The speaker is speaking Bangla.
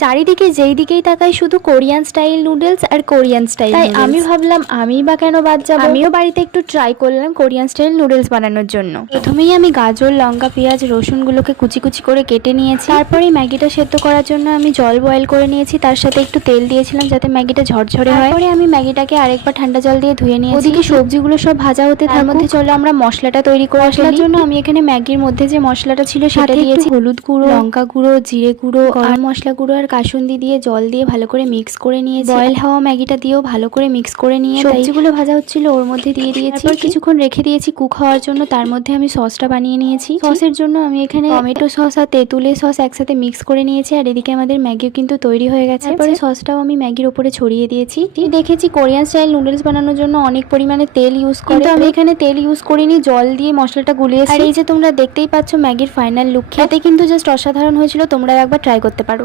চারিদিকে যেই দিকেই তাকাই শুধু কোরিয়ান স্টাইল নুডলস আর কোরিয়ান স্টাইল, তাই আমি ভাবলাম আমি বা কেন বাদ যাব। আমিও বাড়িতে একটু ট্রাই করলাম কোরিয়ান স্টাইল নুডলস বানানোর জন্য। প্রথমেই আমি গাজর, লঙ্কা, পেঁয়াজ, রসুনগুলোকে কুচি কুচি করে কেটে নিয়েছি। তারপরে ম্যাগিটা সেদ্ধ করার জন্য আমি জল বয়েল করে নিয়েছি, তার সাথে একটু তেল দিয়েছিলাম যাতে ম্যাগিটা ঝরঝরে হয়। তারপরে আমি ম্যাগিটাকে আরেকবার ঠান্ডা জল দিয়ে ধুয়ে নিয়েছি। ওদিকে সবজিগুলো সব ভাজা হতে থাকুক। তার মধ্যে চলো আমরা মশলাটা তৈরি করে মশলার জন্য আমি এখানে ম্যাগির মধ্যে যে মশলাটা ছিল সেটা দিয়েছি। হলুদ গুঁড়ো, লঙ্কা গুঁড়ো, জিরে গুঁড়ো, গরম মশলা গুঁড়ো আর কাসুন্দি দিয়ে জল দিয়ে ভালো করে মিক্স করে নিয়েছি। বয়েল হওয়া ম্যাগিটা দিয়েও ভালো করে মিক্স করে নিয়ে সবজিগুলো ভাজা হচ্ছিল ওর মধ্যে দিয়ে দিয়েছি। তারপর কিছুক্ষণ রেখে দিয়েছি কুক হওয়ার জন্য। তার মধ্যে আমি সসটা বানিয়ে নিয়েছি। সসের জন্য আমি এখানে টমেটো সস আর তেঁতুলের সস একসাথে মিক্স করে নিয়েছি। আর এদিকে আমাদের ম্যাগিও কিন্তু তৈরি হয়ে গেছে। তারপরে সসটাও আমি ম্যাগির উপরে ছড়িয়ে দিয়েছি। দেখেছি কোরিয়ান স্টাইল নুডলস বানানোর জন্য অনেক পরিমাণে তেল ইউজ করে, কিন্তু আমি এখানে তেল ইউজ করিনি, জল দিয়ে মশলাটা গুলিয়েছি। আর এই যে তোমরা দেখতেই পাচ্ছ ম্যাগির ফাইনাল লুক, খেতে কিন্তু জাস্ট অসাধারণ হয়েছিল। তোমরা একবার ট্রাই করতে পারো।